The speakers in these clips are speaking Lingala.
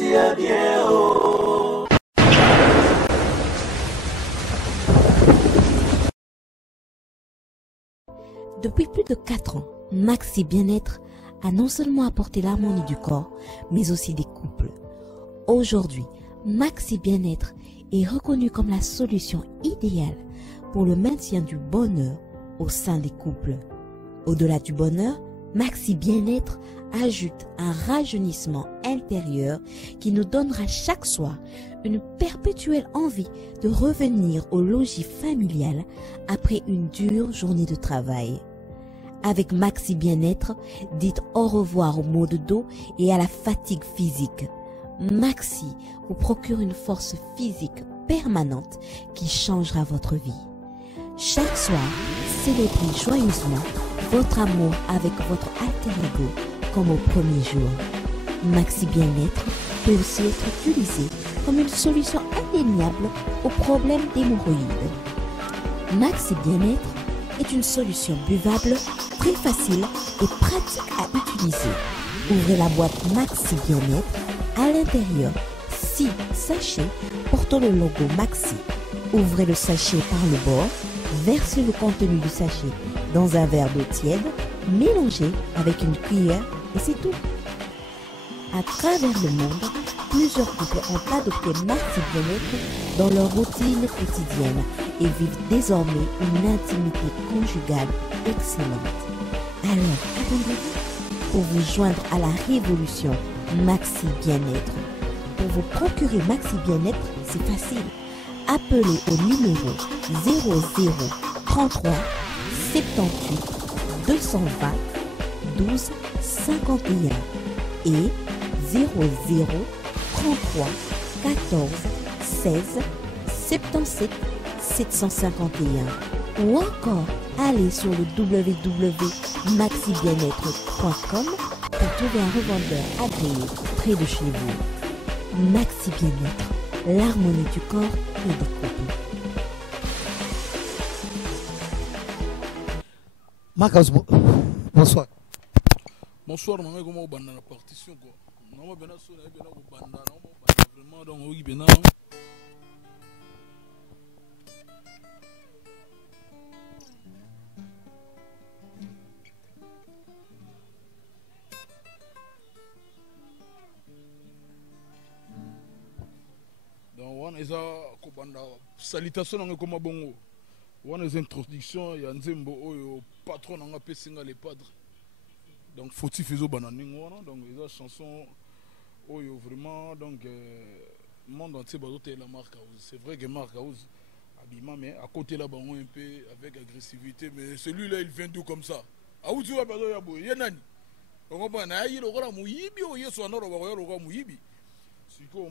Depuis plus de 4 ans, Maxi Bien-être a non seulement apporté l'harmonie du corps, mais aussi des couples. Aujourd'hui, Maxi Bien-être est reconnu comme la solution idéale pour le maintien du bonheur au sein des couples. Au-delà du bonheur, Maxi Bien-être ajoute un rajeunissement intérieur qui nous donnera chaque soir une perpétuelle envie de revenir au logis familial après une dure journée de travail. Avec Maxi Bien-être, dites au revoir aux maux de dos et à la fatigue physique. Maxi vous procure une force physique permanente qui changera votre vie. Chaque soir, célébrez joyeusement votre amour avec votre alter ego comme au premier jour. Maxi Bien-être peut aussi être utilisé comme une solution indéniable aux problèmes d'hémorroïdes. Maxi Bien-être est une solution buvable, très facile et pratique à utiliser. Ouvrez la boîte Maxi Bien-être. À l'intérieur, 6 sachets portant le logo Maxi. Ouvrez le sachet par le bord, versez le contenu du sachet dans un verre d'eau tiède, mélangez avec une cuillère et c'est tout. À travers le monde, plusieurs couples ont adopté Maxi Bien-être dans leur routine quotidienne et vivent désormais une intimité conjugale excellente. Alors, attendez-vous pour vous joindre à la révolution Maxi Bien-être. Pour vous procurer Maxi Bien-être, c'est facile. Appelez au numéro 00 33 78 220 12 51 et 00 33 14 16 77 751 ou encore allez sur le www.maxibienêtre.com pour trouver un revendeur agréé près de chez vous. Maxi Bien-être, l'harmonie du corps et des couples. Marcos, bonsoir. Bonsoir, maman, comment vous la partition quoi? Non, ben sur la ben banda, non, vraiment donc oui ben non. Donc on est à banda salutation on comme bongo. On est introduction ya nzembo oyo patron nga pesinga les padres. Donc faut-il faire bananingo donc les chansons oyo vraiment donc monde entier bazote la marque house. C'est vrai que marque house habillement mais à côté là bango un peu avec agressivité mais celui-là il vient d'où comme ça. Ah où tu vas pas ya boy yenani. On comprend na yi lokora muyibi o yeso na roba lokora muyibi. Siko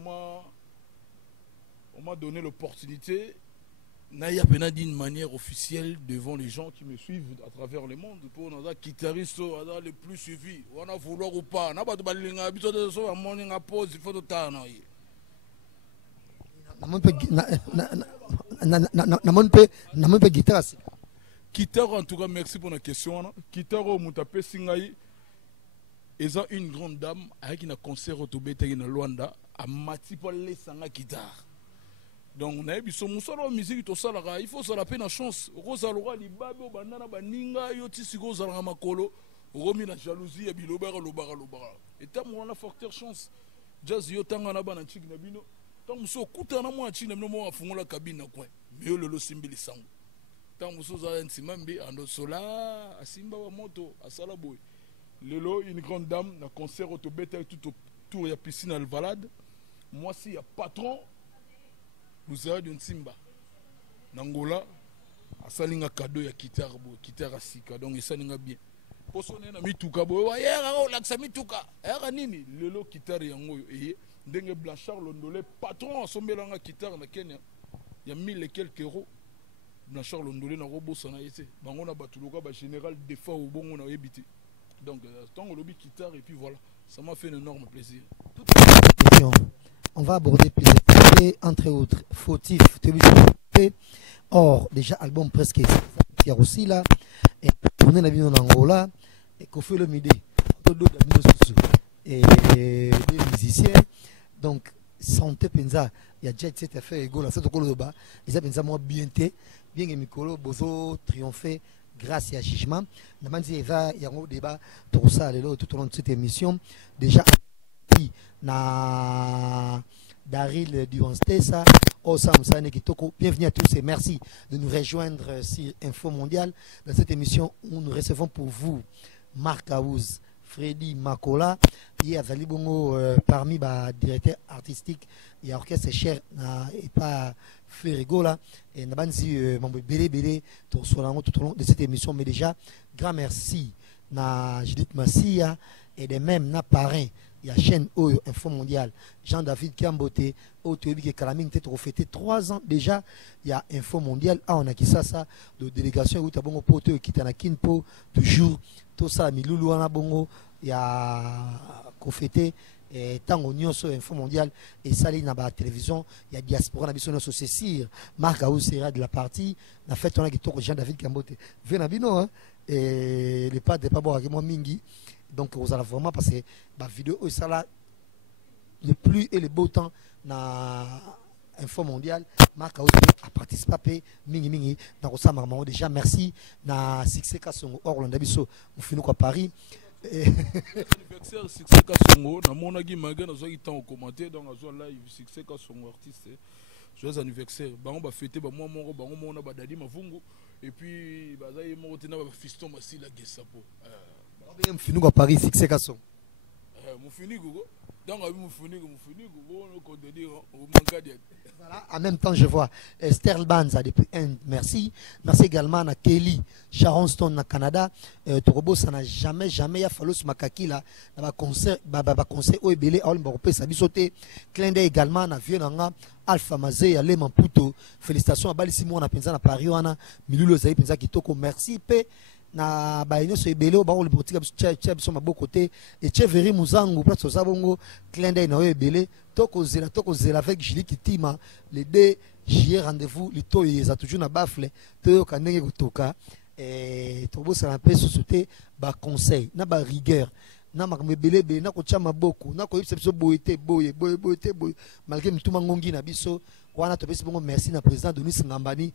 on m'a donné l'opportunité d'une manière officielle devant les gens qui me suivent à travers le monde pour nos guitaristes les plus suivis. On a vouloir ou pas. On a pas de balinga habitude de ça. On a pause il faut de temps. Na guitare. Guitare en tout cas merci pour la question. Guitare au Moutapé Singaï. Ils ont une grande dame avec un concert au Tobete in Luanda à Matipole Sanga guitare. Donc on a biso musala musique to sala il faut ça la peine la chance rosa lora libabo banana baninga yoti siko za la makolo romi na jalousie ya bilobara lobara et tant on a facteur chance jazz yo tanga na bana chik na bino tant muso kuta na mo chik na bino mo afungola cabine quoi mais le simbili sango tant muso za nsimambi ando sola asimba wa moto asala boy lelo une grande dame na concert autobeta tout autour ya piscine al Valade moi si ya patron vous avez d'une simba Nangola a salinga cadeau ya guitare asika donc ça ninga bien posone na mituka bo yera o laksa mituka era nini lelo guitare yango et ndenge Blanchard Londolé patron sombelanga guitare na Kenya il y a 1000 et quelques euros Blanchard Londolé na robo sana yete bango na batuluka ba général défa au bongo na yebité donc tant on lobby guitare et puis voilà ça m'a fait un énorme plaisir. On va aborder plusieurs sujets, entre autres, fautif, or, déjà, album presque, il y a aussi là, et tourner la vie en Angola, et qu'on fait le midi, et des musiciens, Donc, santé penza, il y a déjà cette affaire égale à cette coloba, et ça penza moi bien que Mikolo bozo triompher grâce à jugement. Namandi eva il y a un débat pour ça tout au long de cette émission. Déjà na Daryl Duanstesa, Osam Sane Kitoko, bienvenue à tous et merci de nous rejoindre sur Info Mondial dans cette émission où nous recevons pour vous Marc Aouz, Freddy Makola, qui est bongo parmi les directeurs artistiques et orchestre cher et pas Ferrigola et Nabanzi Mambo Bélé tout au long de cette émission. Mais déjà, grand merci na Judith Massia et de même na parrain. Il y a chaîne Oyo Info Mondial, Jean-David Kiambote, Otobi qui Kalaming Tétro fêté 3 ans déjà. Il y a Info Mondial, on a qui ça de délégation où tabongo poto qui t'a na kinpo toujours tout ça Miloulou na bongo. Il y a Kofete et tango nyonso Info Mondial et sali na ba télévision. Il y a diaspora na biso nyonso Cécile, Marc Aouz sera de la partie. Na fait on a qui toko Jean-David Kiambote. Venabino hein et les pas de pas boire avec moi mingi. Donc vous allez vraiment passer la vidéo ça là le plus et le beau temps na Info Mondial. Marc a participé mingi dans ça marmon déjà merci na Succès Kasongo Orlando biso on finit quoi Paris anniversaire Succès Kasongo na monaki magana zo qui temps commenter donc zo live Succès Kasongo artiste joyeux anniversaire bango ba fêter ba moi moko bango mona ba dadi mavungu et puis bazaye moko tena ba fiston masila gesapo Mfinigo à Paris, Succès Kasson. Mfinigo, donc Mfinigo, voilà, en même temps, je vois Esther Banza depuis Inde, merci. Merci également à Kelly, Sharon Stone na Canada. Torobo, ça n'a jamais, il a fallu ce makaki là, dans le concert, au Ebele, à Olmboropé, ça bisoté. Clin d'œil également à Vieux-Nanga, Alpha Mazé, à Lema Puto. Félicitations à Balisimo, on a pensé à Paris, on a Milulo Zaï, pensé à Kitoko, merci. Na baino so ebele ba le boutique tcha biso maboko te et Cheveri Muzangu place aux abongo clin d'œil na ebele toko zela avec Julie Kitima les deux j'ai rendez-vous les to yeza toujours na bafle to kanenge kutoka et tobo ça un peu société ba conseil na ba rigueur na makambele be na ko tcha maboko na ko yipsa biso boyete boye malgré mituma ngongi na biso wana topesi bongo merci na président Denis Ngambani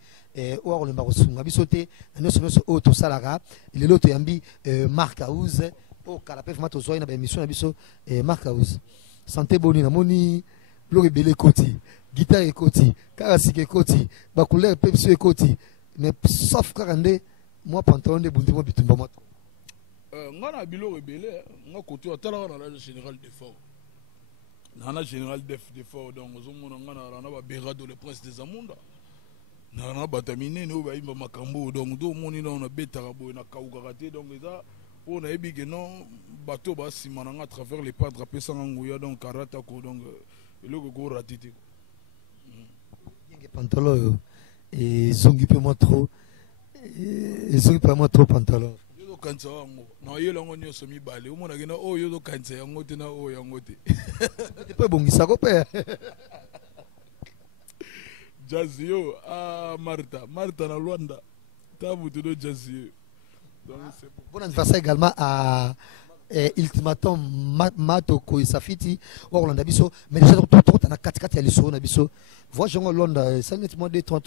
o le marosunga bisote na noso o to salaka le loto yambi Marc Aouz o kala pe vraiment to zoina na émission na biso Marc Aouz santé boni na moni bloc belé koti guitare koti karasike koti ba couleur pe biso koti mais sauf karande moi pantalon de bundi mo bitumba mo ngana bilo rebelle nga côté atala na la général de fort nana général d'effort donc ozomona ngana na ba berado le prince des amunda nana batamine no ba imba makambo donc do moni na na betara boy na kaukakate donc eza on a ebige non bateau ba simana à travers les pas drapé sans nguya donc karata ko donc le go ratité pantalon et zongi pe moi trop et zongi pe moi trop pantalon kanza wango na yela ngo nyoso mibale umona kena o yozo kanza yango te na o yango te pe bongisa ko pe Jazio Martha na Luanda tabu to Jazio donc c'est bon anniversaire également à Ultimatum Matoko Isafiti Orlando biso mais déjà tout na katikati ya liso na biso voyage en Londres ça nettement de 3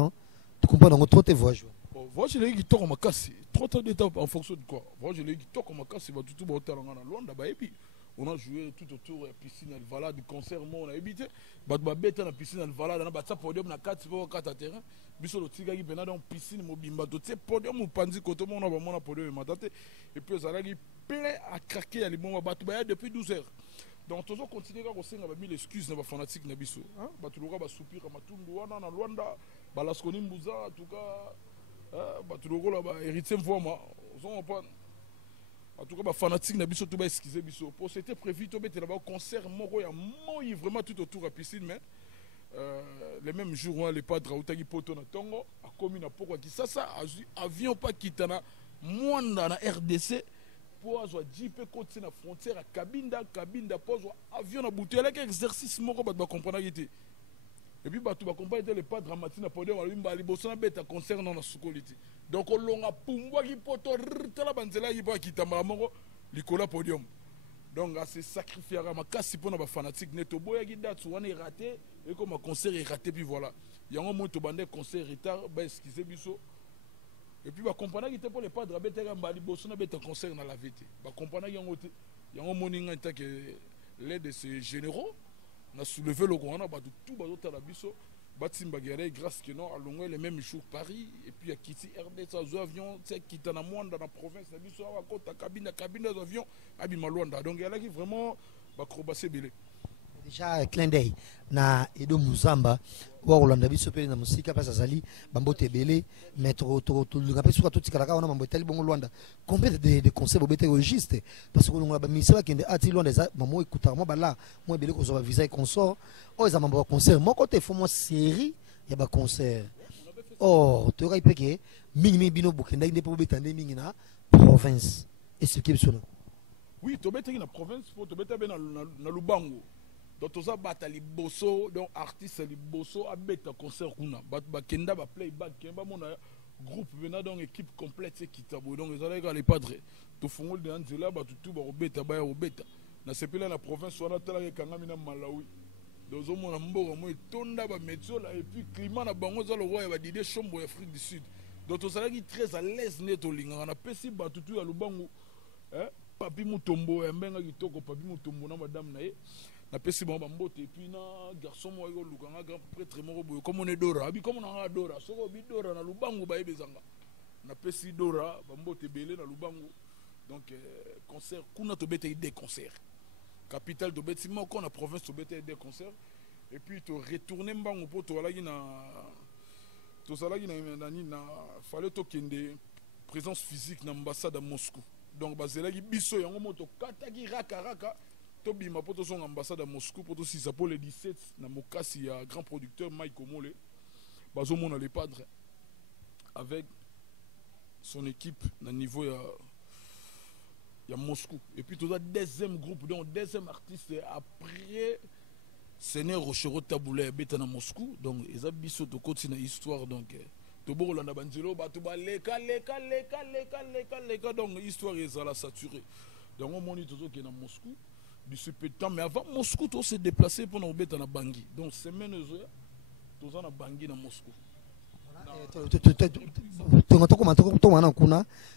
ans tu comprends donc trop tes voyages voyage les qui toque makasi 3 ans d'étape en fonction de quoi voyage les qui toque makasi va tout ba talanga na Londres ba epi on a joué tout autour de piscine Alvala du concert on a évité ba beta na piscine Alvala na ba podium na 4 terrain biso lo tiga ki pena donc piscine mobimba to te podium panzi koto mona ba mona podium matate et puis ça là qui plein à craquer à libon ba ba depuis 12 heures donc toujours continuer à senga ba mille excuses na ba fanatique na biso hein ba tuloka ba soupir matundu wana na Luanda ba laskoni mbuza en tout cas ba tuloka ba héritier mvoma on pas en tout cas ba fanatique na biso to ba excuser biso pour c'était prévu to mettre là-bas concert moko ya moi vraiment tout autour à piscine mais les mêmes jours les padres utaki poto na tongo a commis na pourquoi qui ça avion pas kitana mwanda na RDC pour avoir JP côté na frontière à Kabinda pour avion na bouteille avec exercice moko ba comprendre été et puis ba tout ba comprendre les padres matin na podium ba limba liboso na beta concert na sukoliti donc on longa pumbwa ki poto tala banzela ki ba kitamba moko likola podium donc ase sacrifiera makasi mpona bafanatique ne toboyaki date wana eraté ekoma concert eraté puis voilà yango moi tobande concert retard baexcuse biso et puis bakompanaki te mpo le padre abetaka mbali boso nabeta concert na lave te bakompanaki yango te yango moninga ntake l'aide de ces généraux na soulevé loko wana bato tout bazotala biso batimbaki yare grâce que non alongwe le même jour Paris et puis akiti RDC azwa avion kita na mwanda na province na biso awa kota cabine d'avion abima Luanda donc yalaki vraiment bacrobatie belé déjà clin d'œil na Edo Muzamba wa Rolanda biso pe na musika pesa zali bambote belé metro to ngape suka to tikalaka wana mambo tali bongo Luanda combien de concerts bobete registre parce que on ba misela kende ati Luanda za mamo ekuta mo bala mo belé ko zo ba visa et consort o za mambo concert mo côté fo mo série ya ba concert oh to rai peke mingi bino bokenda inde po betande mingi na province et ce qui est sur oui to betaki na province po to betabe na Lubango donc toza bata liboso donc artiste liboso abeta concert kuna bat bakenda ba playback kemba mona groupe bena donc équipe complète c'est kitabo donc ezalaka les padres to fungol de anzela ba tutu ba obeta ba obeta na sepela na province wana tala ke kangami na Malawi donc zo mona mboka mo etonda ba metzola et puis climat na bango za le roi ba Didier Chombo Afrique du Sud donc tozalaki très à l'aise neto linga na pesi ba tutu ya Lubango papi mutombo ya mbenga kitoko papi mutombo na madame na ye na pesi ba mbote et puis na garçon mo yo lukanga grand prêtre mo boyo comme on est Dora abi comme on a Dora soko bi Dora na Lubango ba yebezanga na pesi Dora ba mbote belé na Lubango donc concert kuna to bete des concerts capitale de beti moko na province to bete des concerts et puis to retourner mbango po to alaki na to salaki na fallait to kende présence physique na ambassade à Moscou donc bazelaki biso yango moto kataki raka to bima poto son ambassade à Moscou poto si ça pour le 17 na mokasi ya grand producteur Mike Omole bazo mona les padres avec son équipe na niveau ya Moscou et puis tout ça deuxième groupe donc deuxième artiste après Seigneur Rochero Taboulé beta na Moscou donc eza biso to continue histoire donc to bolanda banzelo ba to ba leka donc histoire ezala saturé donc on moni toujours qui na Moscou du peu de temps mais avant Moscou tout s'est déplacé pour nous beta na Bangui donc semaine ezoya to za na Bangui na Moscou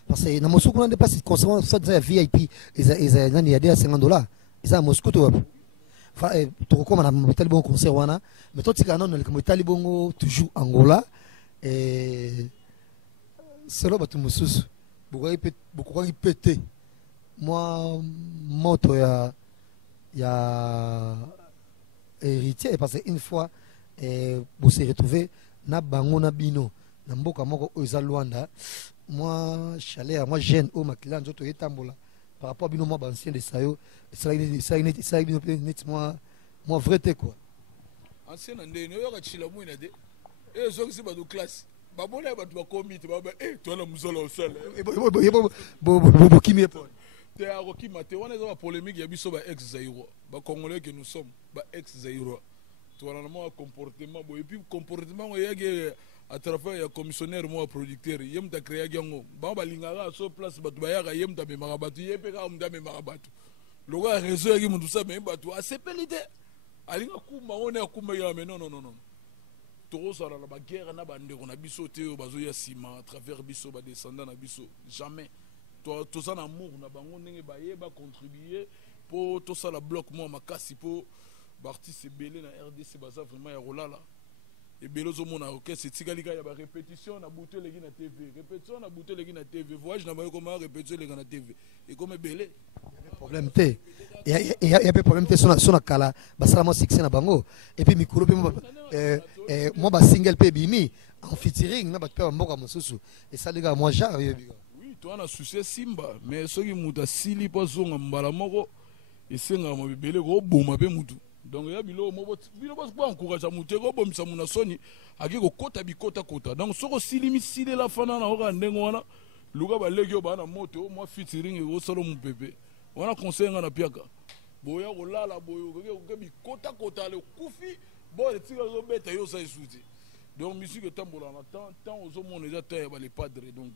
parce que na Moscou on déplace concernant ça VIP ils nani ya $50 ils à Moscou to to comme na metal bon concert wana mais toi tika non le metal bongo toujours Angola et selo batu mususu beaucoup pété moi moto ya héritier parce que une fois vous se retrouver na bango na bino na mboka moko oza Luanda moi chalet moi jeune au makila nzoto etambola par rapport à bino moi ancien de sayo ça bino net moi vrai te quoi ancien ndene yo ka chila mwina de zo kisi ba do classe ba bona ba to komite ba to na muzolo osala bo kimi po te a roki mate wana za polémique ya biso ba ex Zaïro ba congolais que nous sommes ba ex Zaïro to na mo comportement bo et puis comportement ya à travers ya commissionnaire mo producteur yem ta créer yango ba balingaka so place ba ba ya yem ta be marabatu yepe ka mda me marabatu logo réseau ya mundu sa me batu a sepelité alinga kumba on ya kumba ya mais non toro sala la guerre na bande on a biso te bazo ya sima à travers biso ba descendant na biso jamais to ça na amour na bango ndenge ba yeba contribuer pour to ça la bloc moi makasi pour artiste belé na RDC baza vraiment ya rolala et belozo mona orchestre tikalika ya ba répétition na bouté legi na TV répétition na bouté legi na TV voyage na ba comment répétition legi na TV et comme belé problème te il y a pas problème te sona kala basala mo succès na bango et puis mikolo pe moi ba single pe bimi en featuring na ba pe mboka mosusu et ça les gars moi j'arrive oui toi na souci simba mais soki muta sili po zonga mbala moko et senga mo belé ko boma pe mutu donc ya bilo mo bilo ba encourager mutu ko bomisa muna soni aki ko kota bikota kota donc soko silimi sile la fana na oka ndengo wana luka ba legio ba na moto moi featuring ko solo mu pepe wana conseil nga na piaka boya ko lala boyo ko bikota kota le kufi bo le tika zo beta yo sa isuti donc musique tambola na temps ozo mona déjà ta ba les padres donc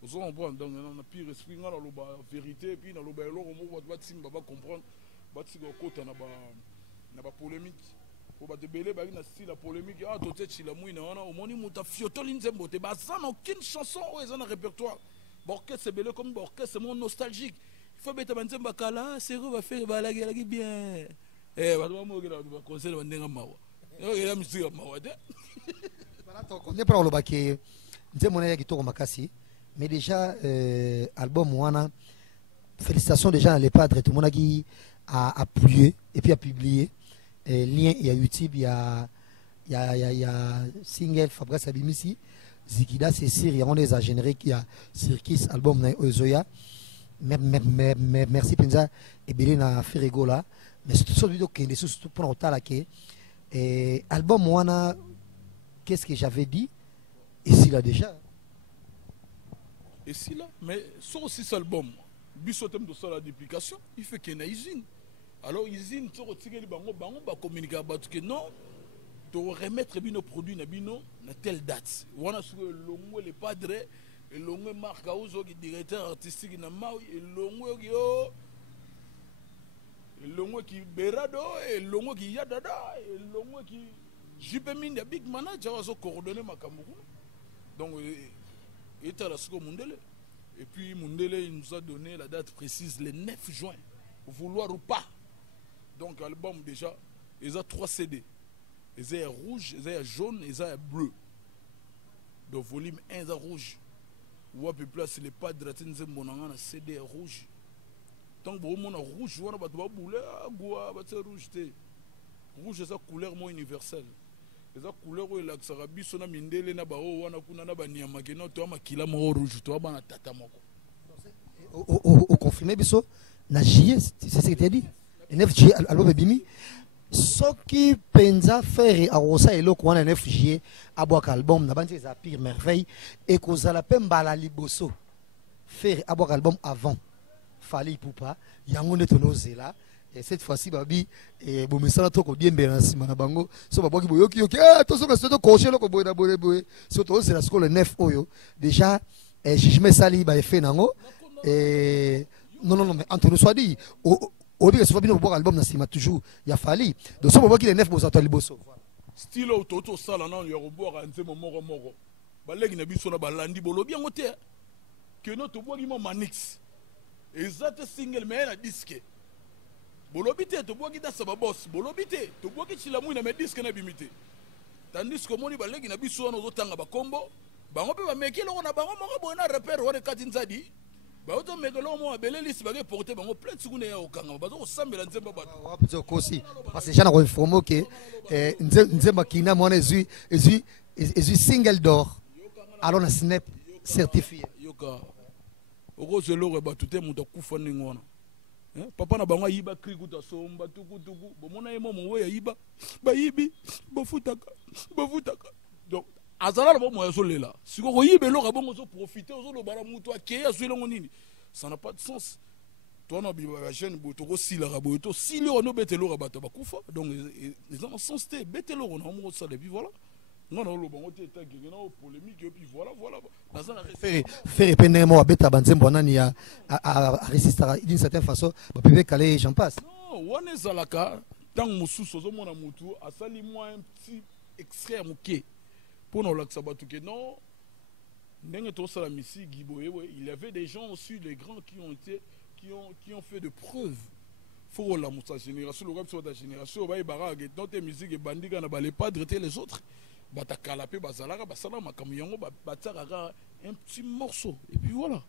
Vous comprenez? Donc, on a pire esprit, on a la vérité, et puis on a la comprendre, on va polémique. On va te belé, la polémique, ah, tu sais, la mouine, au moins, on a fiotoli, n'importe quoi. Ça n'a aucune chanson, ils ont un répertoire. Orchestre, c'est belé comme orchestre, c'est mon nostalgique. Il faut mettre un bakala, c'est vrai, va faire la guerre bien. Eh, on va conseiller, on va dire, on connaît pas le baquet. Mais déjà, album Wana, félicitations déjà à les padres, tout le monde qui a appuyé et puis a publié. Lien, il y a YouTube, il y a single Fabrice Abimisi, Zikida, c'est Syrie, on les a générés, il y a Circus, album Ozoya. Merci Penza et Belina Ferregola. Mais c'est tout ça, surtout pour le album Wana, qu'est-ce que j'avais dit? Ici là déjà. Et si là, mais sur aussi cet album, bisotem de ça la duplication, il fait qu'il y a une usine. Alors usine, tu retires les bangos, va communiquer avec que non, tu remettre nos produits na telle date. On a sur le longue les padres, le longue Marc Aouzo qui directeur artistique na Maui, et le longue qui Berado, et le longue qui Yadada, et le longue qui Jipemine, big manager, a coordonné ma Cameroun. Donc, et puis Mundele il nous a donné la date précise, le 9 juin, vouloir ou pas. Donc l'album déjà, il y a 3 CD. Il y a rouge, il y a jaune, il y a bleu. Donc volume 1 est rouge. Ou à peu place les pas de la CD rouge. Tant que vous avez rouge, vous avez rouge. Rouge c'est la couleur moins universelle. La couleur où il a que ça mindele na bao wana kuna na banyama ke no to makila mo rouge to bana tata moko. Au confirmé biso na juillet, c'est ce que tu as dit. Le 9 juillet album bimi. Ce qui penza faire à Rosa et loko wana 9 juillet aboka album na bandi za pire merveille et kozala pemba la liboso. Faire aboka album avant. Fallait poupa yango netono zela. Et cette fois-ci, babi, et bon, mais ça là, trop bien béranci, manabango. So babi, yoki, attention, c'est tout coché, là, boy, boy. Surtout, c'est la score le 9 oyo. Déjà, je me sali, bah, fait nango. Et non, mais entre nous soit dit, au lieu de se faire bien au album, n'a toujours, il a fallu. Donc, ça, babi, qui est 9 pour s'attendre liboso. Style autoto sala nan ya roboa anze moro. Balegi na biso na balandi bolo bien ngote. Que notre bois qui manix. Exact single mais na disque. Bolobité, tu vois qui t'a sa boss. Bolobité, tu vois qui chila mouina me disque na bimité. Tandis que moni balegi na biso na zotanga ba combo, bango pe ba mekelo na bango moko bona repère wane katinzadi. Ba oto mekelo mo abele liste ba porter bango plein tsukune ya okanga ba zo sambela nzemba ba. Wa pzo kosi parce que jana ko informer que nzemba kina mona ezui single d'or. Alors na snap certifié. Yoka. Oko zelo re ba tuté muta kufa ningona. Papa na bango yiba kri kuta somba tuku bomona yemo mo ya yiba ba yibi bafutaka donc azala na bomo ya solela siko ko yibe lo ka bongo so profiter ozo lo bara mutu akeye azwele ngonini ça n'a pas de sens toi na biba jeune boto ko sila ka boto sili ono betelo ka bato bakufa donc les gens sont sté betelo ono mo ça depuis voilà. Non, le bon côté est une polémique et puis voilà. Faire pénémo à bêta banzembonani à résister d'une certaine façon, peut caler j'en passe. Non, on est à la cas, tant que Moussou Sozo mon amoutou, a sali moi un petit extrait mouké pour nous l'axabatu que non, n'est-ce pas la missie Guiboé, il y avait des gens aussi, des grands qui ont fait de preuves. Faut la moussa génération, le rap sur ta génération, va y barrer, dans tes musiques et bandits, on n'a pas traiter les autres. Batakalapé bazalaka basala makamuyongo batsaka un petit morceau et puis voilà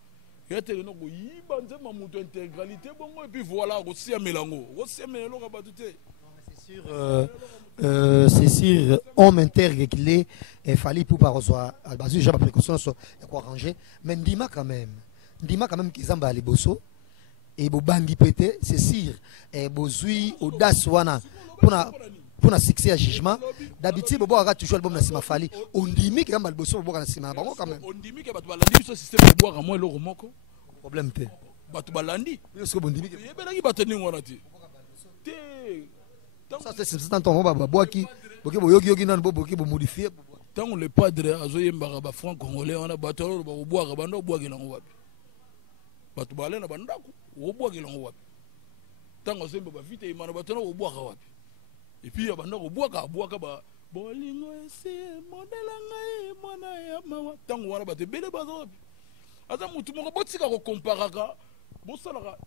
il y a tellement de yibanze mamuto intégralité bongo et puis voilà aussi à melango aussi à melango ba douter. C'est sûr homme intègre qu'il est il fallait pour pas recevoir bazu j'ai pas précaution sur quoi ranger mais ndima quand même qu'ils amba les bosso et bo bangi pété c'est sûr et bozui audace wana pour un succès à jugement d'habitude bobo a toujours album na sima fali on dimi que ngamba boso bobo na sima bango quand même on dimi que batu balandi so système de boire à moi le romoko problème te batu balandi parce que bon dimi que yebelaki batu ni ngona te ça c'est tant on va boire qui boki boyogi nan boki bo modifier tant le padre azoyembaka ba franc congolais wana bato alo ba obwaka banda obwakela ngo wapi bato balena bandako obwakela ngo wapi tant ozemba ba vite imana bato na obwaka wapi et puis banda obwaka ba bolingo esi modela ngai mwana ya mawa tant wana bato bele bazo wapi aza mutu moko botika ko comparaka bosalaka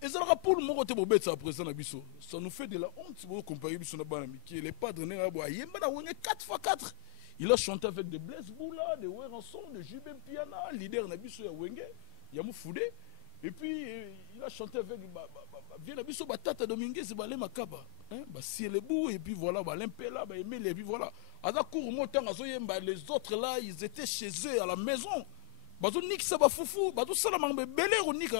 ezalaka pour moko te bobetsa présent na biso ça nous fait de la honte bo comparer biso na bana miki les padres ne abo ayemba na wenge 4x4. Il a chanté avec de Blaise Boula, de Weranson, de Jubin Piana, leader Nabiso ya Wenge, Yamou Foudé. Et puis il a chanté avec bien Nabiso Batata Dominguez et Balé Makaba. Sielebou, et puis voilà, L'impela, Emile, et puis voilà. À la cour, les autres là, ils étaient chez eux à la maison. Bazou Nik Saba Foufou, Bazou Salamang Belé ou Nik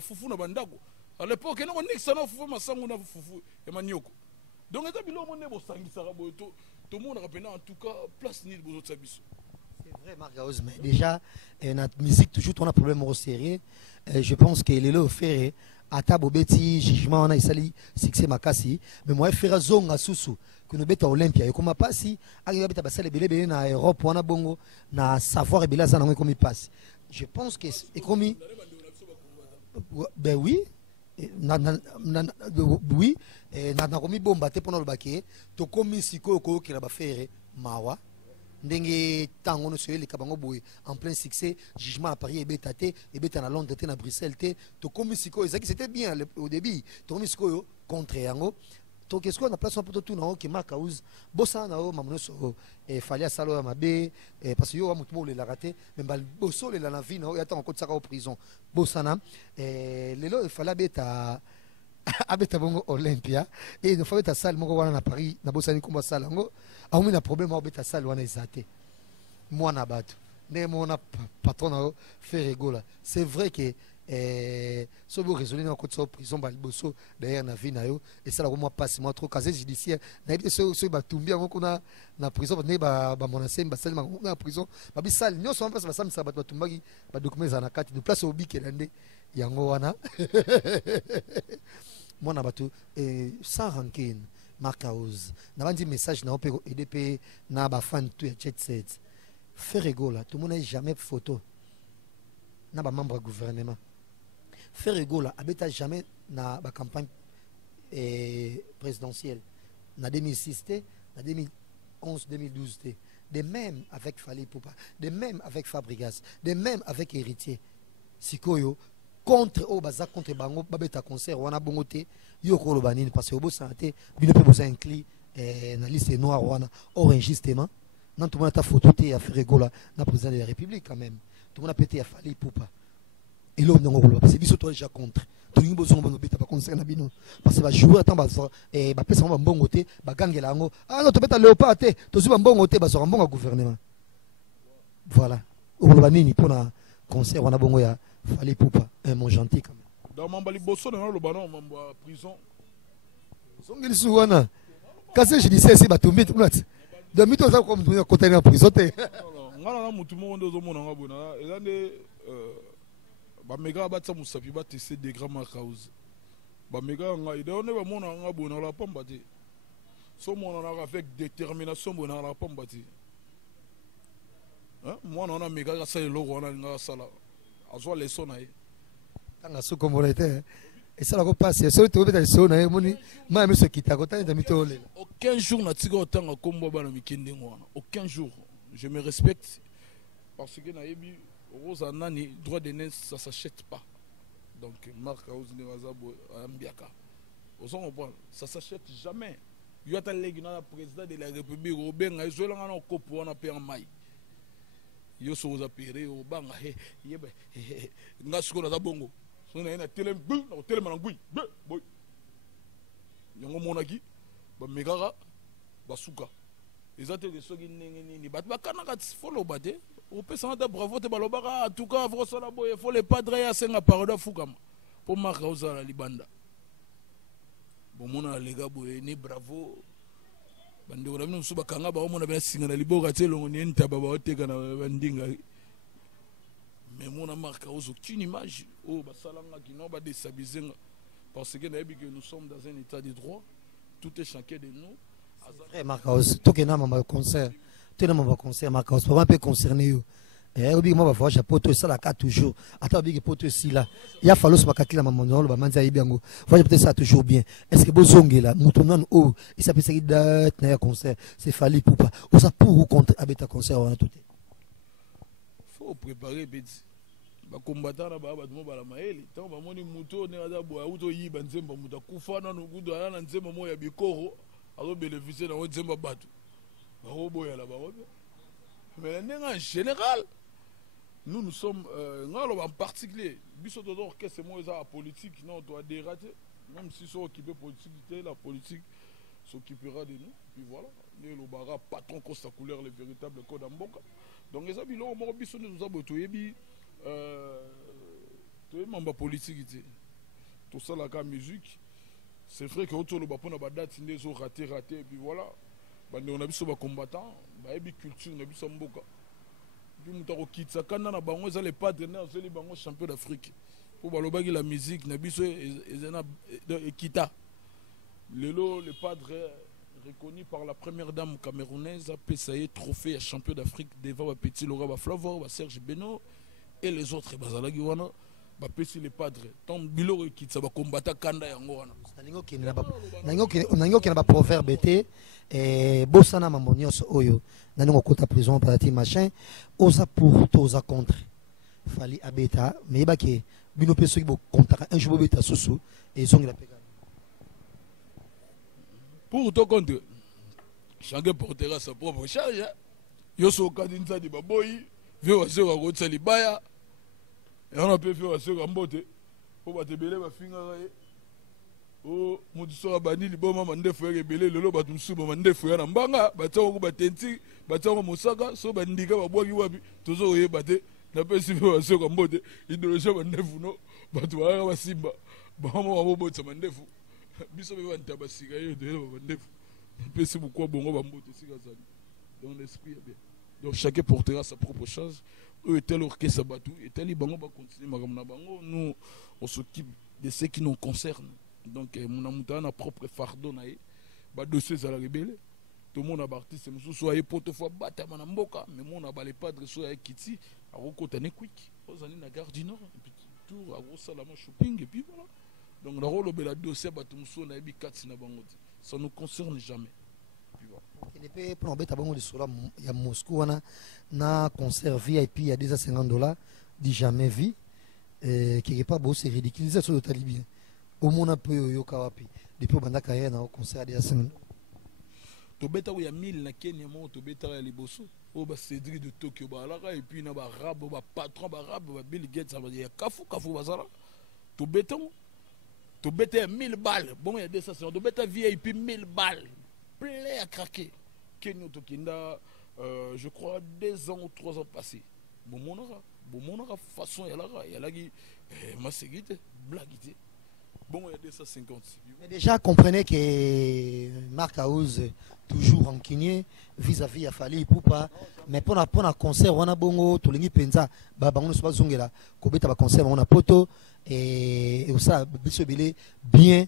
Foufou na Bandago. À l'époque, non, Nik Sana Foufou, Massango na Foufou, et Manioko. Donc, il y a des gens qui ont tout le monde rappelle en tout cas place ni de c'est vrai Margaoz, mais déjà notre musique toujours on a un problème au sérieux. Je pense que les lots faire à tabobeti jugement on a isali succès makasi mais moi faire zonga susu que nous beta Olympia et comme pas si arrive beta basale belé na Europe on a bongo na savoir et belaza na comme il passe. Je pense que et comme ben oui oui na komi bomba te pona lobake to komi siko ko ki la ba faire mawa ndenge tango no soyeli kabango boy en plein succès jugement à Paris et betaté et beta na Londres te na Bruxelles te to komi siko ezaki c'était bien au début to komi siko contre yango to qu'est-ce qu'on a place pour tout na ki Mark House bossa na o mamono so e fallait salo ya mabe parce que yo amutu mo le la raté mais bal bosso le la vie na o yata encore saka au prison bossa na lelo il fallait beta abeta bongo Olympia et il faut beta salle moko wana na Paris na bossa ni komba salle ngo a eu un problème au beta salle wana ezate moi na bato ne mon patron na fait rigola c'est vrai que so vous raisonner dans côté prison bal bosso derrière na vie na yo et ça la moi passe moi trop casé judiciaire na été so batumbi ngo na prison ne ba monacé ba salle na prison ba bi salle nyo so en face ba sam sa batumbaki ba documents na carte de place au bikelande yango wana moi na bato sans rancune Mark House na bandi message na opéro EDP na ba fan tout ya jet set faire rigola tout le monde n'a jamais photo na ba membre gouvernement faire rigola abeta jamais na ba campagne présidentielle na 2006 na 2011 2012 de même avec Fally Poupa de même avec Fabregas de même avec Héritier sikoyo contre au baza contre bango babeta concert wana bongo te yo ko lo banini parce que obo santé bino pe boza inclus na liste noire wana enregistrement non tout le monde a photo te a fait rigola na président de la République quand même tout le monde a pété a Fally Poupa et là on a parce que biso toi déjà contre tout le monde besoin de beta ba concert na bino parce que ba jouer tant ba ba pesa ba mbongo te ba gangela ngo ah non to beta léopard te to zuba mbongo te ba so mbongo gouvernement voilà o lo banini pona concert wana bongo ya Fally Poupa mon gentil quand même dans Mambali Bosso dans le ballon en prison songeli suwana kasi je disais si batumbi tout là de mito za comme tu côté na prison te ngana na mutu mo ndo zo mona ngabona ezande ba mega batsa musapi ba tese de grand Mark House ba mega nga ide on ba mona ngabona la pamba te so mona na avec détermination bona la pamba te hein moi on a mega ka sa logo on a nga sala azwa leçon na ye tanga soko molete et ça la ko passer so to beta leçon na ye moni ma me se kita ko tanga mito le aucun jour na tigo tanga kombo bana mikende ngwana aucun jour je me respecte parce que na yebi rosa nani droit de naissance ça s'achète pas donc Mark House ne wazabo ambiaka oson comprendre ça s'achète jamais yo ata legi na président de la République obenga ezola na kopo na pe en mai yo so za pere o banga he yebe ngasuko na bongo so na ina telem bu na telem na ngui boy yango monaki ba megara basuka ezate de soki nini bat ba kanaka follow bate o pesa na bravo te balobaka en tout cas vro sala boy faut les padres ya senga paroda fukama pour Mark House la libanda bon mona lega boy ni bravo bande on a vu suba kanga ba mona ba singa na liboka te longo ni ntaba ba oteka na bandinga mais mon Mark House aucune image oh ba salanga qui non ba déstabiliser parce que nous sommes dans un état de droit tout est chacun de nous vrai Mark House to que na mama concert tellement on va concert Marc House pas un peu concerné yo obi moi va voir chapeau ça la carte toujours attends big poto si là il a fallu se makakila mamonolo ba manza yibango voyez peut-être ça toujours bien est-ce que bozongela mutu non oh il s'appelle ça date na concert c'est Fally Ipupa ou ça pour ou contre abeta concert on tout faut préparer petit ba combattant na ba mo bala maeli tant ba moni mutu ne aza bo auto yiba nzemba muta kufana no gudu ana nzemba mo ya bikoro alo bénéficier na nzemba batu ba roboya la ba robo mais en général nous sommes en particulier biso to orchestre moi ça politique non doit dérater même si sont occupés politique la politique s'occupera de nous puis voilà le bara patron costa couleur les véritables codes en boka donc les habilo mo biso nous avons toyebi membre politique tout ça la musique c'est vrai que autour le bapona ba date les ont raté et puis voilà on a biso ba combattant ba ebi culture na biso mboka puis mutako kitsa kana na bango za les partenaires c'est les bango champion d'Afrique pour balobaki la musique na biso ezena ekita lelo le padre reconnu par la première dame camerounaise a payé trophée à champion d'Afrique devant petit Laura ba Flavor ba Serge Beno et les autres bazalaki wana ba pesi les padres tant biloro kitsa ba combattant kanda yango wana nango ki na ba proverbe te bosana mambo nyonso oyo nani ngokota prison parati machin oza pour to oza contre Fally abeta mais ba ke bino peso ki bo kontaka un jour beta susu et zongi la pega pour to contre chacun portera sa propre charge yoso kadinza di baboyi vio wasero ko tsali baya et on a pu faire wasero mbote po batebele ba finga o mudiso abani liboma mandefu ya rebele lelo batu msuba mandefu ya nambanga batango batenti batango musaka so bandika babwaki wapi tozo oyeba te na pesi pe waseko mbote idolosha mandefu no batu baka basimba bamo babobotsa mandefu biso be banta basika yo de mandefu pesi bukwa bongo bambote sika zali dans l'esprit bien donc chacun portera sa propre chose eux tel orchestre batu et tel bango ba continuer makamna bango nous on s'occupe de ce qui nous concerne. Donc mon amour a propre fardeau naé ba dossier za la rebelle tout le monde a artiste musu so ay poto fois bata mana mboka mais mon a balé pas de so ay kiti a rekotane quick ozani na gare du nord et puis tour a salama shopping et puis voilà donc la rôle bela dossier ba tout musu na bi kati na bango ça nous concerne jamais puis voilà il peut prendre beta bango de sola ya Moscou wana na concert VIP à $250 dit jamais vu qui est pas beau c'est ridiculisé sur le talibien au monde un peu yoka wapi depuis banda carrière na concert de Yassine to beta ya 1000 na Kenya mo to beta ya liboso o ba Cédric de Tokyo ba alaka et puis na ba rab ba patron ba rab ba Bill Gates ça va dire kafu bazala to beta 1000 balles bon il y a des stations to beta VIP 1000 balles plein à craquer Kenya to kinda je crois 2 ans ou 3 ans passés bon mon façon ya la qui ma seguite blague. Bon, il y a 250. Mais déjà, comprenez que Marc House toujours rancunier vis-à-vis à Fally Ipupa. Mais pour un concert, on a bongo, tout le monde pensa, on ne se passe pas qu'on concert, on a poto et ça, bien,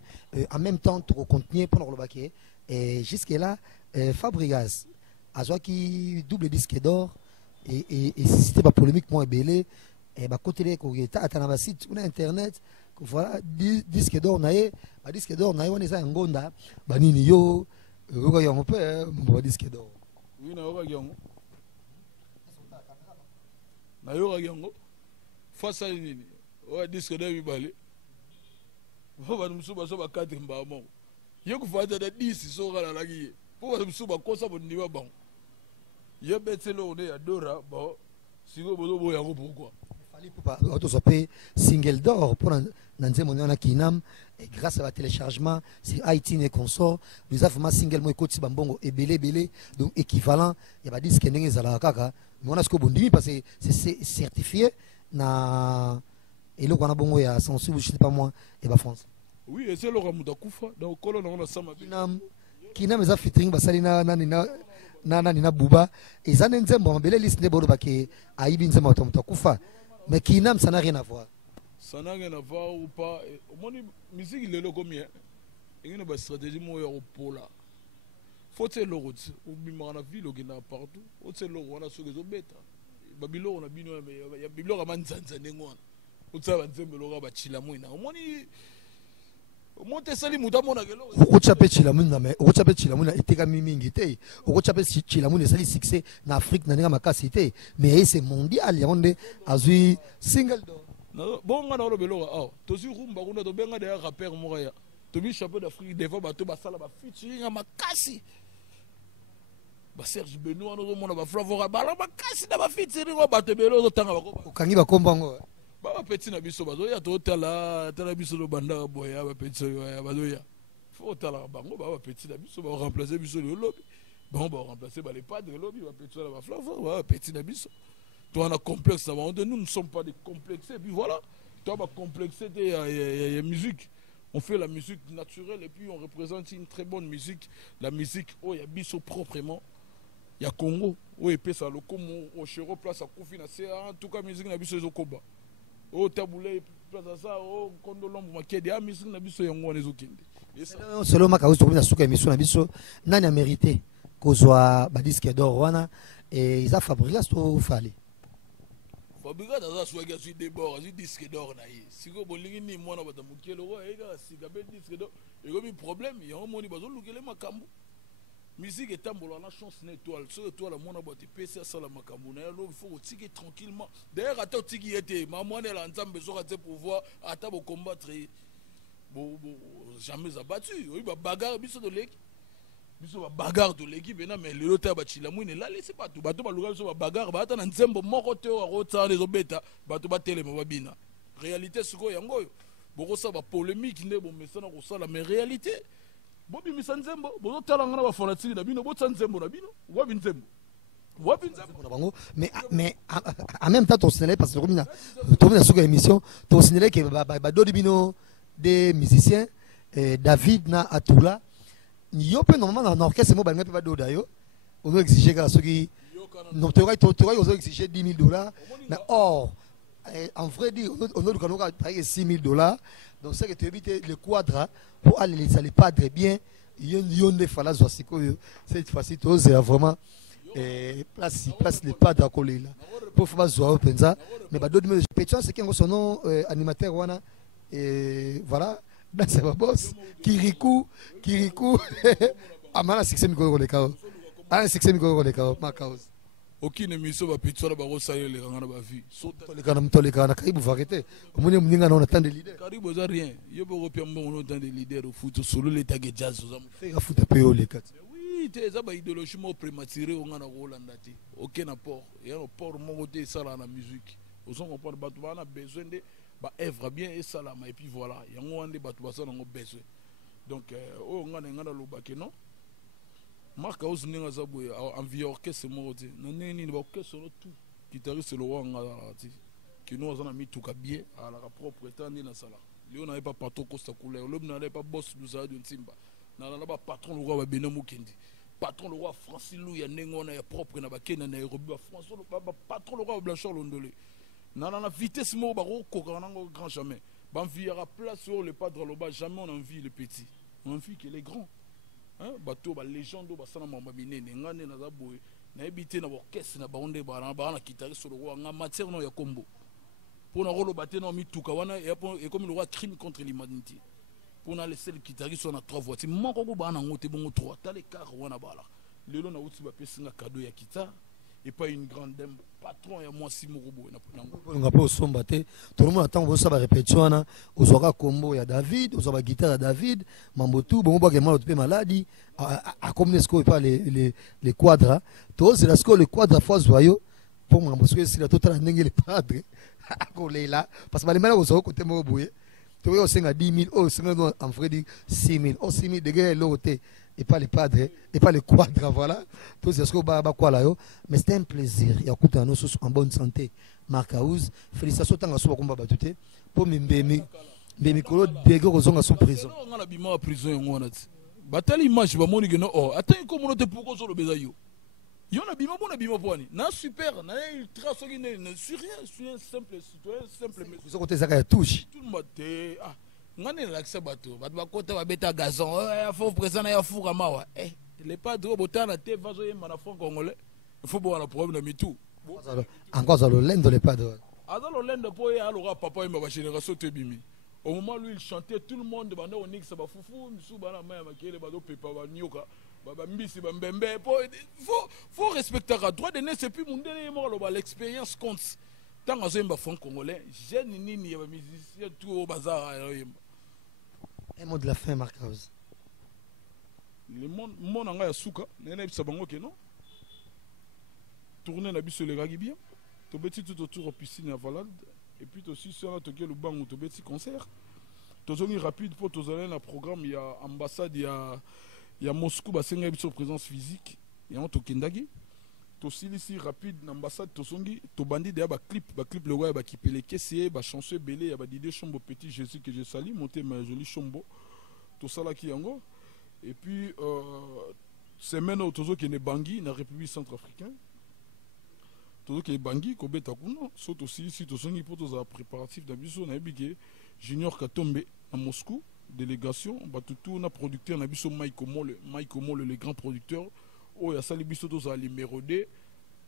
en même temps, tout continuer pour le baquet. Et jusque-là, Fabregas, à ce qui double disque d'or, et si c'était pas polémique, moi, belé, et bah, côté les courriers, à site, on a internet. Voilà disque d'or naé disque d'or naé on est ça ngonda banini yo oka yango pe mo disque d'or oui na oka yango na yo yango face à nini o disque d'or bibale ho ba msuba so ba 4 mbamo ye ku fata da 10 so kala laki po ba msuba kosa bo ndiwa bon ye betelo ne adora bo sigo bozo bo yango pourquoi Fally single d'or pour Nanzé Kinam et grâce à la téléchargement c'est iTunes et consort nous avons single moi côté bambongo et belé donc équivalent il y a pas disque n'engé zala kaka mais on a ce que bondi parce que c'est certifié na et le qu'on bongo ya sensible je sais pas moi et ba France oui et c'est le ramuda kufa donc colonne on a sama Kinam za featuring basali na buba et ça n'enzembo belé liste ne bodo bake aibi nzema otomta kufa. Mais Kinam, ça n'a rien à voir. Ça n'a rien à voir ou pas. Mon musique, il est là combien? Il y a une stratégie, moi, au pola. faut te l'euro ou bimana ville au gina partout faut te l'euro on a sur les obeta babilo on a bino ya babilo ka manzanza nengwana utsa nzembe lo ka bachila mwina omoni monte sali mutamona kelo okochape chilamuna mais okochape chilamuna eteka mingi te okochape chilamuna sali succès na Afrique na ndinga makasi te mais c'est mondial yonde azui single do bon nga na lo belo ah tozi rumba kuna to benga de rappeur moya to bi champion d'Afrique des fois bato basala ba featuring makasi ba Serge Benoît no mona ba Flavora ba makasi na ba featuring ba bato belo to tanga ba okangi ba kombango ba petit na biso bazo ya to tala biso lo banda boya ba petit ya bazo ya faut tala bango ba petit na biso ba remplacer biso le lobby bon ba remplacer ba les padres lobby ba petit na ba Flavora ba petit na biso toi on a complexe avant nous ne sommes pas des complexés et puis voilà toi va complexer des musique on fait la musique naturelle et puis on représente une très bonne musique la musique oh il y a biso proprement il y a Congo oh et puis ça le comme au chéro place à Koufina c'est en tout cas musique na biso ezokoba oh taboulé place à ça oh kondolombo makede a musique na biso yango nezokende selon Makaus to na suka émission na biso nani a mérité kozwa ba disque d'or wana et ils a fabriqué ça fallait fabriqué dans ça soit gasi débord asi disque d'or na yi siko bolingi ni mwana bata mukelo ko ega sika be disque d'or et comme problème il y a un moni bazo lukele makambo musique etambola na chance na étoile sur étoile mona bata PC ça la makambo na lo il faut tirer tranquillement d'ailleurs ata tiki était ma mwana la nzambe zo ka te pouvoir ata bo combattre bon jamais abattu oui ba bagarre biso de l'équipe biso ba bagarre de l'équipe mais le lota ba chilamwine là laissez pas tout bato ba luka biso ba bagarre ba ata na nzembo moko te wa rota les obeta bato ba telema ba bina réalité siko yango boko sa ba polémique ne bon mais ça na ko sala mais réalité bobi misanzembo bozo tala ngana ba fanatique na bino bo tsanzembo na bino wabi nzembo mais en même temps ton signalé parce que tu sur l'émission ton signalé que ba dodi bino des musiciens David na Atula yo pe normalement dans orchestre mo balanga pe ba doda yo on doit exiger que ceux qui non tu aurais on doit exiger $10,000 mais or en vrai dit on doit payer $6,000 donc c'est que tu évites le quadra pour aller ça les padre bien yon ne fala zo siko cette fois-ci tu oses vraiment place les padres à coller là pour faire zo penza mais ba dodo pétion c'est qui son nom animateur wana et voilà dans c'est pas boss Kirikou amana succès miko le kao ana succès miko le kao ma cause aucune émission va pitcho la baro sayo le ngana ba vie to le kana kaibu varité omoni mninga na on attend des leaders karibu za rien yo bo kopia mbongo on attend des leaders au foot solo les tag jazz zo fait foot pe le 4 oui te za ba idéologie mo prématuré on ngana ko landa te aucun apport et un apport mon côté ça la musique aux on comprendre ba on a besoin de ba œuvre bien et salama et puis voilà yango wande ba to ba ça on besoin donc o ngana lo ba ke non marque aux ninga za boye en vie orchestre mo te na nini ba orchestre tout guitariste le roi ngati qui nous on a mis tout ka bien à la propre état ni na sala lui on n'avait pas patron costa couleur l'homme n'avait pas boss nous a de Nsimba na pas patron le roi ba Beno Mukendi patron le roi Francis Lou ya nengo na ya propre na ba Kenya na Nairobi ba François le patron le roi Blanchard Londolé na vitesse mo ba ko kanango grand jamais ba enviera place sur le padre le bas jamais on envie le petit on envie qu'il est grand hein bateau ba légende ba sana mamba binene ngane na za boye na ebité na orchestre na baonde ba na guitariste le roi nga matière no ya combo pour na rolo baté na mituka wana et comme le roi crime contre l'humanité pour na laisser le guitariste on a 3 voix moko ko ba na ngote bongo 3 ta les car wana bala lelo na uti ba pesi nga cadeau ya guitare et pas une grande dame patron ya moi si morobo na pas somba te tout le monde attend bo ça ba répétition na ozora combo ya David ozora guitare ya David mambotu bon ba ke mal pe maladi a comme nesco pas les quadras to c'est la score le quadra fois joyeux pour moi parce que c'est la totale ndenge les padres a collé là parce que les malades ozora côté mo boye to yo senga 10,000 oh senga en vrai dit 6,000 oh 6,000 de l'autre et pas les padres et pas les quadres voilà tout c'est ce que ba quoi là yo mais c'était un plaisir il y a écouté à nous en bonne santé Marc House félicitations tanga so komba batute pour mbemi kolo dege kozonga sous prison on a bima prison ngona batali image ba moni que non oh attends comment te pourquoi sur le beza yo a bima bona bima poni na super na ultra so ne sur rien sur un simple citoyen simple mais vous côté ça touche tout le monde ngane la kisa bato bato bakota ba beta gazon faut présent na ya fura mawa les padres botan na te vazo yemba na franc congolais il faut boire la problème na mitu encore ça le lendo les padres azalo lendo po ya alora papa yemba ba génération te bimi au moment où il chantait tout le monde banda onix ba fufu misu bana maya makele ba do pepa ba nyoka ba mbisi ba mbembe po faut respecter le droit de né c'est plus mundele mo lo ba l'expérience compte tant azemba franc congolais jeune nini ya ba musicien tout au bazar yemba. Un mot de la fin, Marc House. Le monde en a souka, n'en pas bango que non. Tourner la bise sur les ragui bien. Tu bêtis tout autour de piscine à Valade. Et puis aussi sur la toqué le banc où tu bêtis concert. Tu as rapide pour tous aller dans le programme. Il y a ambassade, il y a Moscou, bah c'est une présence physique. Il y a un tokendagi. Tu aussi ici rapide l'ambassade. Tu as bandit derrière clip le roi qui peut les caisser, bah chanceux belé, il y a des chambres petit Jésus que j'ai sali, monter ma jolie chambre. Tout ça là qui est en gros. Et puis, c'est maintenant qui est Bangui, dans la République centrafricaine. Tout qui est Bangui, Kobe Takuna, sauf aussi ici, tout ça qui pour les préparatifs d'Abisso, on a Junior Katombe à Moscou, délégation, tout on a producteur, on a Abisso Mike Omole, le grand producteur, où il y a Sali Bisso, tous à l'émérodé.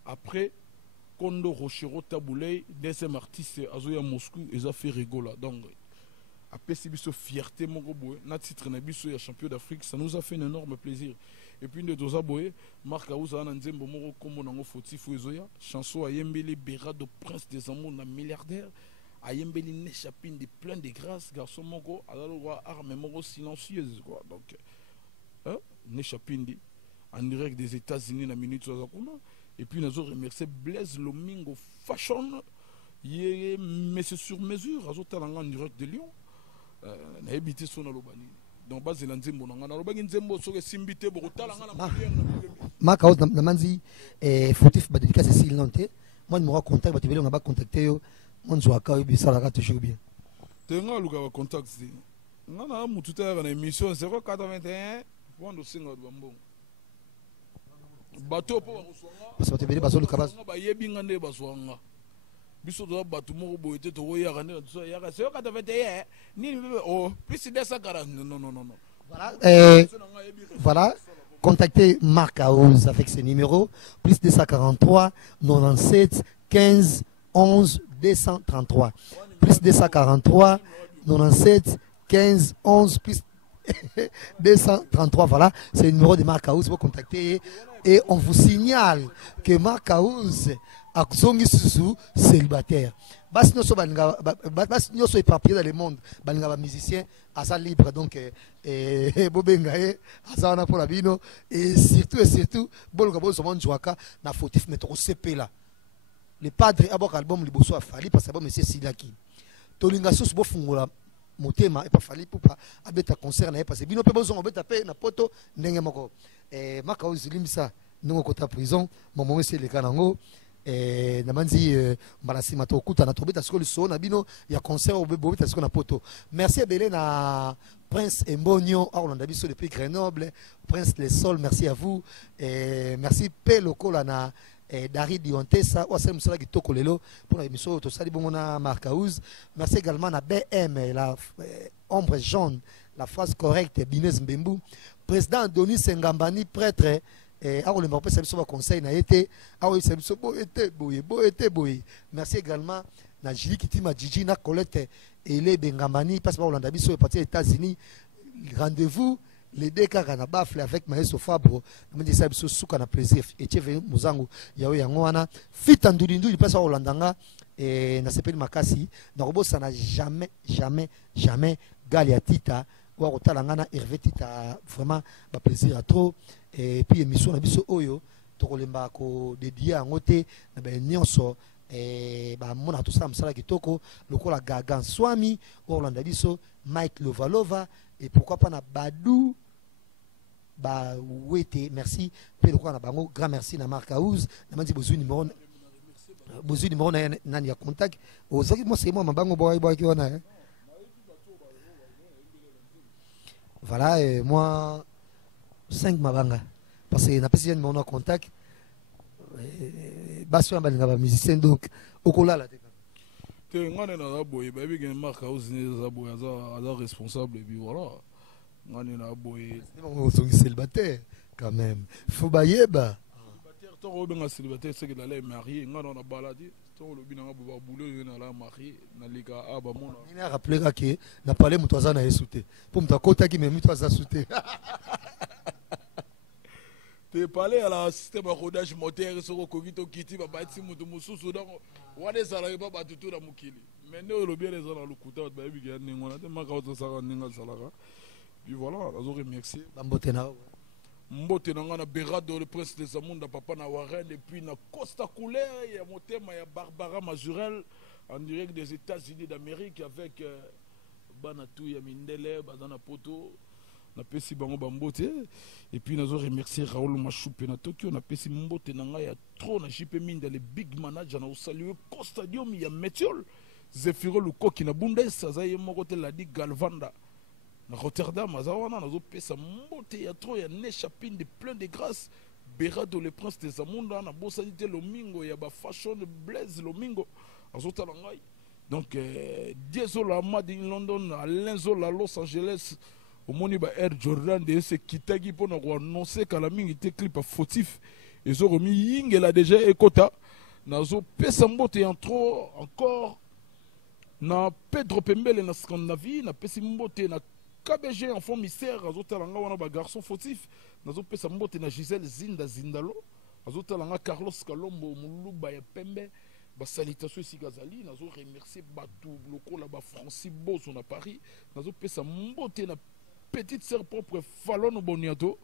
Après, Kondo Rochero Taboulay, deuxième artiste, à Moscou, ils ont fait rigola. Donc, après, c'est une fierté, mon gros. Notre titre, est champion d'Afrique, ça nous a fait un énorme plaisir. Et puis, nous avons Marc Aouza, Nzembo, Moro, comme on a fait Fozoya, chanson Ayembele, Berado, prince des amours, milliardaire, Ayembele, Nechapine, de plein de grâces, garçon, mon gros, alors, arme, Moro, silencieuse, quoi. Donc, Nechapine, en direct des États-Unis, la minute, et puis, nous avons remercié Blaise Lomingo Fashion, mais c'est sur mesure, nous avons en direct de Lyon. Na habité son alobani donc base la nzembo na ngana alobaki nzembo soke simbité bokotala ngana Marc House na manzi fautif ba dédicace ici lanté moi numéro contact ba tebele on va contacter yo mon zoaka yo bisala ka toujours bien tenga luka ba contact si ngana mutu ta na émission 081 pondo singa bambo bato po ba parce que tebele ba zolo kabas ba yebi ngande ba swanga biso do batu moko boyete to yaka ne to yaka c'est ka tafete ni oh plus de 140 non voilà contactez Marc House avec ce numéro plus 243 97 15 11 233 plus 243 97 15 11 plus 233 voilà c'est le numéro de Marc House vous contactez et on vous signale que Marc House a songi susu célibataire bas nyoso balinga bas nyoso éparpillé dans le monde balinga ba musicien asa libre donc bobenga asa na pour la bino et surtout boluka bozo monjwaka na fautif mais to sepela le padre abok album liboso afali parce que album monsieur Silaki tolinga susu bo fungola motema et pas fali pour pas abeta concert na parce que bino pe bozo obeta pe na poto ndenge moko Maka ozilimisa ndongo kota prison momo c'est le kanango namanzi mbalasi to kuta na tobeta skoli so na bino ya concert au bobeta skona poto merci à Belé na Prince Mbonyo Orlando biso depuis Grenoble Prince Les Sols merci à vous merci P lokola na Dari Diontesa ou celle musala kitoko lelo pour la émission to sali bongona Marc House merci également na BM la ombre jaune la phrase correcte Binez Mbembu président Denis Sengambani prêtre alors le marpé c'est le conseil n'a été alors c'est le beau été boye merci également na Julie Kitima Gigi na Colette et les Bengamani passe par Hollande biso parti aux États-Unis rendez-vous les deux cas na bafle avec Maestro Fabro me dit ça biso souka na plaisir et tu veux muzangu yawe yango wana fit andudindu il passe par Hollandanga et na sepeli makasi na robo ça n'a jamais Galiatita ou Rotalangana Hervé Tita vraiment ba plaisir à trop et puis émission na biso oyo to kolemba ko dédié en côté na ben nyonso ba mona tout ça msala kitoko lokola Gagan Swami Orlando biso Mike Lovalova et pourquoi pas na Badou ba wete merci pe lokola na bango grand merci na Marc House na mandi besoin numéro na nani ya contact ozaki moi c'est moi mabango boy ki wana voilà et moi 5 mabanga parce que na pesi mon contact basio balinga ba musicien donc okolala te ngane na boye ba bi gen Marc House ne za boye za responsable et puis voilà ngane na boye on sont célibataire Quand même. Faut bailler, bah. Célibataire, toi, Robin, célibataire, c'est qu'il allait marier. On a baladé. Toi, le bin, on a boulot, on a marié. On a les gars, ah, bah, mon. Il a rappelé que n'a parlé Moutouaza n'a sauté. Pour me dire qui m'a mis Moutouaza sauté. Tu parlé à la système de rodage moteur sur le Covid au Kiti, bah, si Moutou Moussou, Soudan, on est salarié, pas tout dans Moukili. Mais nous, le bien, les gens dans le couteau, bah, il y a un on a des marques de Salara. Puis voilà, on a remercié. Bambotena. Mbote na Berado, le prince des Zamunda, papa na Warren, et puis na Costa Couleur, il y a mon thème, il y a Barbara Mazurel, en direct des États-Unis d'Amérique, avec Banatou, il y a Mindele, Badana Poto, na Pessi Bango Bambote, et puis nous avons remercié Raoul Machoupe na Tokyo, na Pessi Mbote na il y a trop na JP Minde, les big managers, na salué Costadium, il y a Métiol, Zefiro Luko qui na Bundes, ça y est, mon côté l'a dit Galvanda. Na Rotterdam, Azawana, na pesa mbote ya trop ya n'échappine de plein de grâce. Berado le prince des Zamunda, na bosanité Lomingo, ya ba fashion de Blaise Lomingo, azota langai. Donc, Diesola Mad in London, Alenzola Los Angeles, au moni ba Air Jordan, de ce kitagi pour nous annoncer qu'à la mingi était clip fautif. Ils ont remis Ying, elle a déjà écota. Nazo pesa mbote en trop encore. Na Pedro Pembele na Scandinavie, na pesi mbote na KBG enfant mystère, azotalanga wana ba garçon fautif, nazo pesa mbote na Gisèle Zinda Zindalo, azotalanga Carlos Kalombo Muluba ya Pembe, ba salutation ici Gazali, nazo remercier Batou lokola ba Francis Bozo na Paris, nazo pesa mbote na petite sœur propre Fallon Boniato,